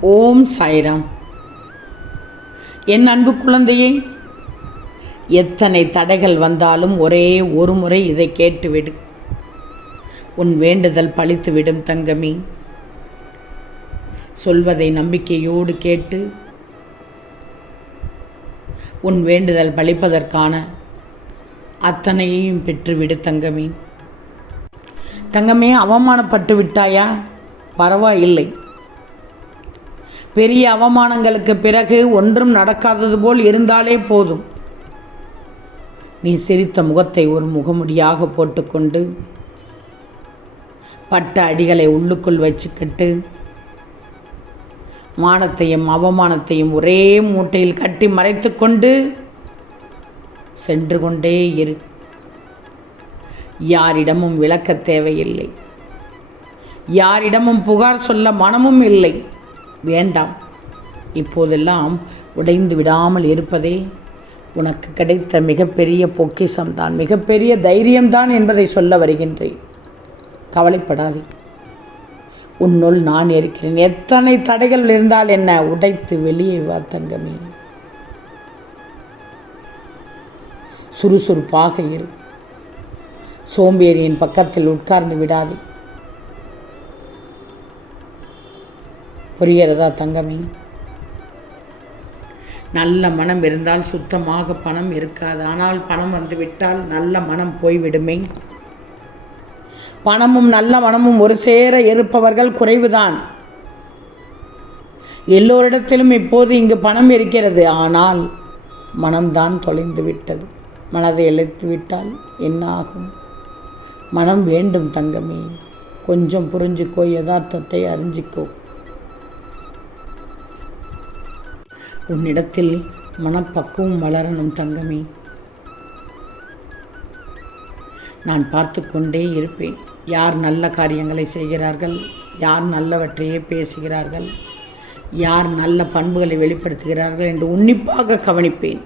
ஓம் சாய்ராம். என் அன்பு குழந்தையே எத்தனை தடைகள் வந்தாலும் ஒரே ஒரு முறை இதை கேட்டுவிடு. உன் வேண்டுதல் பழித்துவிடும் தங்கமி. சொல்வதை நம்பிக்கையோடு கேட்டு உன் வேண்டுதல் பழிப்பதற்கான அத்தனையையும் பெற்றுவிடு தங்கமி. தங்கமே அவமானப்பட்டு விட்டாயா? பரவாயில்லை. பெரிய அவமானங்களுக்கு பிறகு ஒன்றும் நடக்காதது போல் இருந்தாலே போதும். நீ சிரித்த முகத்தை ஒரு முகமுடியாக போட்டுக்கொண்டு பட்ட அடிகளை உள்ளுக்குள் வச்சுக்கிட்டு மானத்தையும் அவமானத்தையும் ஒரே மூட்டையில் கட்டி மறைத்துக்கொண்டு சென்று கொண்டே இரு. யாரிடமும் விளக்க தேவையில்லை. யாரிடமும் புகார் சொல்ல மனமும் இல்லை. வேண்டாம். இப்போதெல்லாம் உடைந்து விடாமல் இருப்பதே உனக்கு கிடைத்த மிகப்பெரிய பொக்கிசம்தான் மிகப்பெரிய தைரியம்தான் என்பதை சொல்ல வருகின்றேன். கவலைப்படாதே. உன்னுள் நான் இருக்கிறேன். எத்தனை தடைகள் இருந்தால் என்ன? உடைத்து வெளியே வா தங்கமே. சுறுசுறுப்பாக இரு. சோம்பேறியின் பக்கத்தில் உட்கார்ந்து விடாதே. புரிகிறதா தங்கமே? நல்ல மனம் இருந்தால் சுத்தமாக பணம் இருக்காது. ஆனால் பணம் வந்து விட்டால் நல்ல மனம் போய்விடுமே. பணமும் நல்ல மனமும் ஒரு சேர இருப்பவர்கள் குறைவுதான். எல்லோரிடத்திலும் இப்போது இங்கு பணம் இருக்கிறது. ஆனால் மனம்தான் தொலைந்து விட்டது. மனதை இழைத்து விட்டால் என்ன ஆகும் மனம் வேண்டும் தங்கமே. கொஞ்சம் புரிஞ்சுக்கோ யதார்த்தத்தை அறிஞ்சிக்கோ. உன்னிடத்தில் மனப்பக்குவம் வளரணும் தங்கமே. நான் பார்த்து கொண்டே இருப்பேன். யார் நல்ல காரியங்களை செய்கிறார்கள்? யார் நல்லவற்றையே பேசுகிறார்கள்? யார் நல்ல பண்புகளை வெளிப்படுத்துகிறார்கள் என்று உன்னிப்பாக கவனிப்பேன்.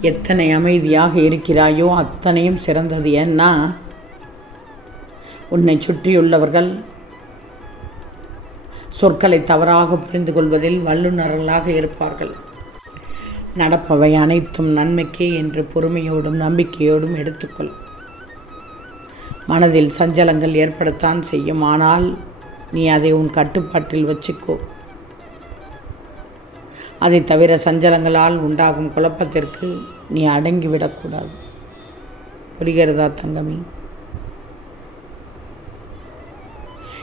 எத்தனை அமைதியாக இருக்கிறாயோ அத்தனையும் சிறந்தது. ஏன்னா உன்னை சுற்றியுள்ளவர்கள் சொற்களை தவறாக புரிந்து கொள்வதில் வல்லுநர்களாக இருப்பார்கள். நடப்பவை அனைத்தும் நன்மைக்கே என்று பொறுமையோடும் நம்பிக்கையோடும் எடுத்துக்கொள். மனதில் சஞ்சலங்கள் ஏற்படத்தான் செய்யும். ஆனால் நீ அதை உன் கட்டுப்பாட்டில் வச்சுக்கோ. அதை தவிர சஞ்சலங்களால் உண்டாகும் குழப்பத்திற்கு நீ அடங்கிவிடக்கூடாது. புரிகிறதா தங்கமி?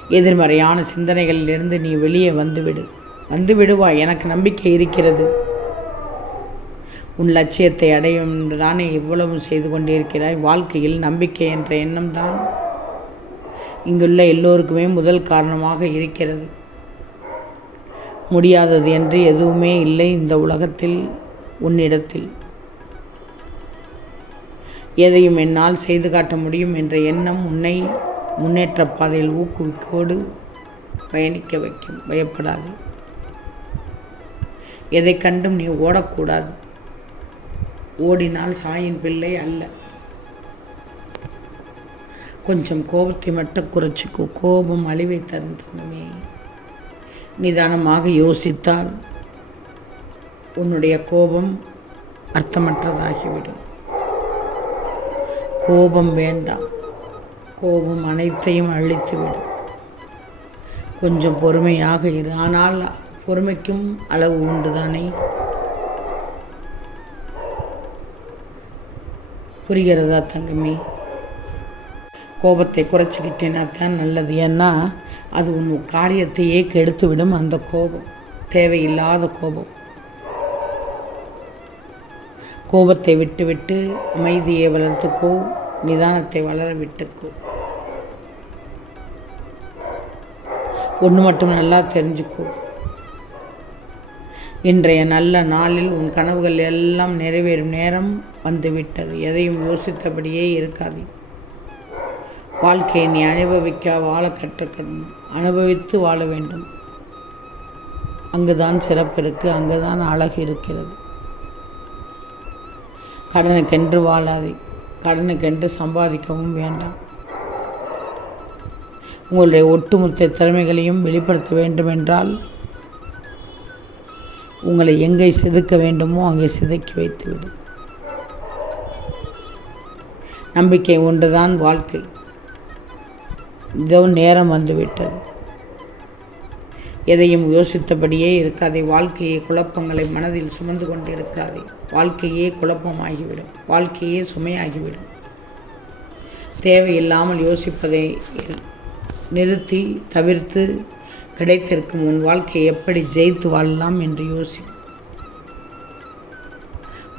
எதிர்மறையான சிந்தனைகளிலிருந்து நீ வெளியே வந்துவிடு. வந்து விடுவாய் எனக்கு நம்பிக்கை இருக்கிறது. உன் லட்சியத்தை அடையும் என்று தானே இவ்வளவு செய்து கொண்டிருக்கிறாய் வாழ்க்கையில் நம்பிக்கை என்ற எண்ணம் தான் இங்குள்ள எல்லோருக்குமே முதல் காரணமாக இருக்கிறது. முடியாதது என்று எதுவுமே இல்லை இந்த உலகத்தில் உன்னிடத்தில். எதையும் என்னால் செய்து காட்ட முடியும் என்ற எண்ணம் உன்னை முன்னேற்ற பாதையில் ஊக்குவிக்கோடு பயணிக்க வைக்கும். பயப்படாது. எதை கண்டும் நீ ஓடக்கூடாது. ஓடினால் சாயின் பிள்ளை அல்ல. கொஞ்சம் கோபத்தை மட்டும் குறைச்சிக்கோ. கோபம் அழிவை தருந்தமே. நிதானமாக யோசித்தால் உன்னுடைய கோபம் அர்த்தமற்றதாகிவிடும். கோபம் வேண்டாம். கோபம் அனைத்தையும் அழித்துவிடும். கொஞ்சம் பொறுமையாக இரு. ஆனால் பொறுமைக்கும் அளவு உண்டு தானே புரிகிறதா தங்கமே? கோபத்தை குறைச்சிக்கிட்டேன்னா தான் நல்லது. ஏன்னா அது உன் காரியத்தையே கெடுத்துவிடும் அந்த கோபம். தேவையில்லாத கோபம். கோபத்தை விட்டுவிட்டு அமைதியை வளர்த்துக்கோ நிதானத்தை வளர விட்டுக்கோ ஒன்று மட்டும் நல்லா தெரிஞ்சுக்கோ. இன்றைய நல்ல நாளில் உன் கனவுகள் எல்லாம் நிறைவேறும் நேரம் வந்துவிட்டது. எதையும் யோசித்தபடியே இருக்காது. வாழ்க்கையை நீ அனுபவிக்க வாழ கற்றுக்கணும் அனுபவித்து வாழ வேண்டும். அங்குதான் சிறப்பு இருக்குது அங்குதான் அழகு இருக்கிறது. கடனுக்கென்று வாழாதே. கடனுக்கென்று சம்பாதிக்கவும் வேண்டாம். உங்களுடைய ஒட்டுமொத்த திறமைகளையும் வெளிப்படுத்த வேண்டுமென்றால் உங்களை எங்கே சிதைக்க வேண்டுமோ அங்கே சிதைக்கி வைத்துவிடும் நம்பிக்கை ஒன்றுதான் வாழ்க்கை. இதோ நேரம் வந்துவிட்டது. எதையும் யோசித்தபடியே இருக்காதே வாழ்க்கையே குழப்பங்களை மனதில் சுமந்து கொண்டு இருக்காதே வாழ்க்கையே குழப்பமாகிவிடும். வாழ்க்கையே சுமையாகிவிடும். தேவையில்லாமல் யோசிப்பதை நிறுத்தி தவிர்த்து கிடைத்திருக்கும் உன் வாழ்க்கையை எப்படி ஜெயித்து வாழலாம் என்று யோசி.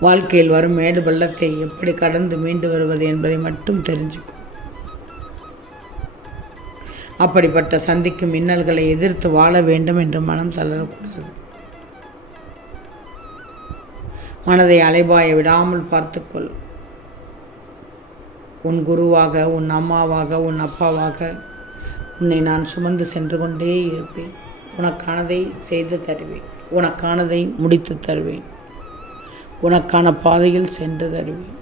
வாழ்க்கையில் வரும் மேடு பள்ளத்தை எப்படி கடந்து மீண்டு வருவது என்பதை மட்டும் தெரிஞ்சுக்கும் அப்படிப்பட்ட சந்திக்கும் மின்னல்களை எதிர்த்து வாழ வேண்டும் என்று மனம் தளரக்கூடாது. மனதை அலைபாய விடாமல் பார்த்துக்கொள். உன் குருவாக உன் அம்மாவாக உன் அப்பாவாக உன்னை நான் சுமந்து சென்று கொண்டே இருப்பேன். உனக்கானதை செய்து தருவேன். உனக்கானதை முடித்து தருவேன். உனக்கான பாதையில் சென்று தருவேன்.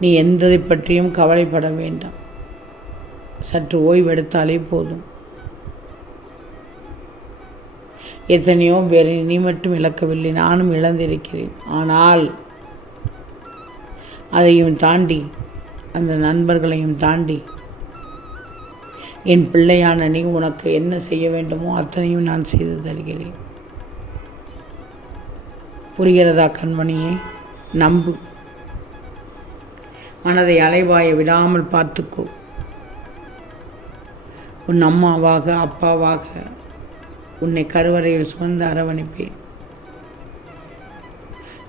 நீ எந்ததை பற்றியும் கவலைப்பட வேண்டாம். சற்று ஓய்வெடுத்தாலே போதும். எத்தனையோ பேரை நீ மட்டும் இழக்கவில்லை. நானும் இழந்திருக்கிறேன். ஆனால் அதையும் தாண்டி அந்த நண்பர்களையும் தாண்டி என் பிள்ளையான நீ உனக்கு என்ன செய்ய வேண்டுமோ அத்தனையும் நான் செய்து தருகிறேன். புரிகிறதா கண்மணியே? நம்பு. மனதை அலைவாய விடாமல் பார்த்துக்கோ. உன் அம்மாவாக அப்பாவாக உன்னை கருவறையில் சுமந்து அரவணைப்பேன்.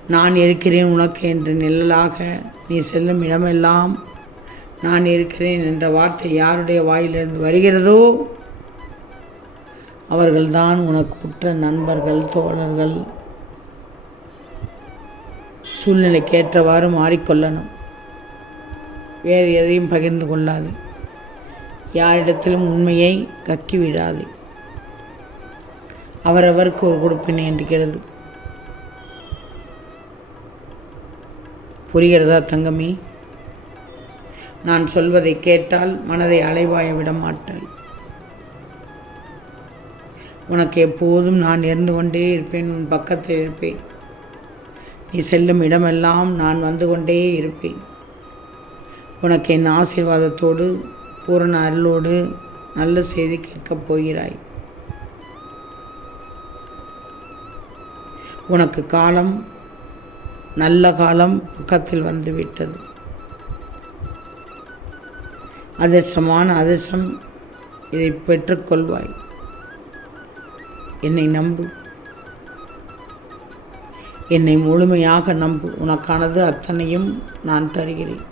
நான் இருக்கிறேன் உனக்கு என்று நிழலாக நீ செல்லும் இடமெல்லாம் நான் இருக்கிறேன் என்ற வார்த்தை யாருடைய வாயிலிருந்து வருகிறதோ அவர்கள்தான் உனக்கு உற்ற நண்பர்கள் தோழர்கள். சூழ்நிலைக்கேற்றவாறு மாறிக்கொள்ளணும். வேறு எதையும் பகிர்ந்து கொள்ளாது. யாரிடத்திலும் உண்மையை கக்கி விடாது அவரவருக்கு ஒரு கொடுப்பினை என்றிருக்கிறது புரிகிறதா தங்கமே? நான் சொல்வதை கேட்டால் மனதை அலைவாய விட மாட்டாய் உனக்கு எப்போதும் நான் இருந்து கொண்டே இருப்பேன் உன் பக்கத்தில் இருப்பேன். நீ செல்லும் இடமெல்லாம் நான் வந்து கொண்டே இருப்பேன். உனக்கு என் ஆசீர்வாதத்தோடு பூரண அருளோடு நல்ல செய்தி கேட்கப் போகிறாய். உனக்கு காலம் நல்ல காலம் பக்கத்தில் வந்துவிட்டது. அதிர்ஷ்டமான அதிர்ஷ்டம் இதை பெற்றுக்கொள்வாய். என்னை நம்பு. என்னை முழுமையாக நம்பு. உனக்கானது அத்தனையும் நான் தருகிறேன்.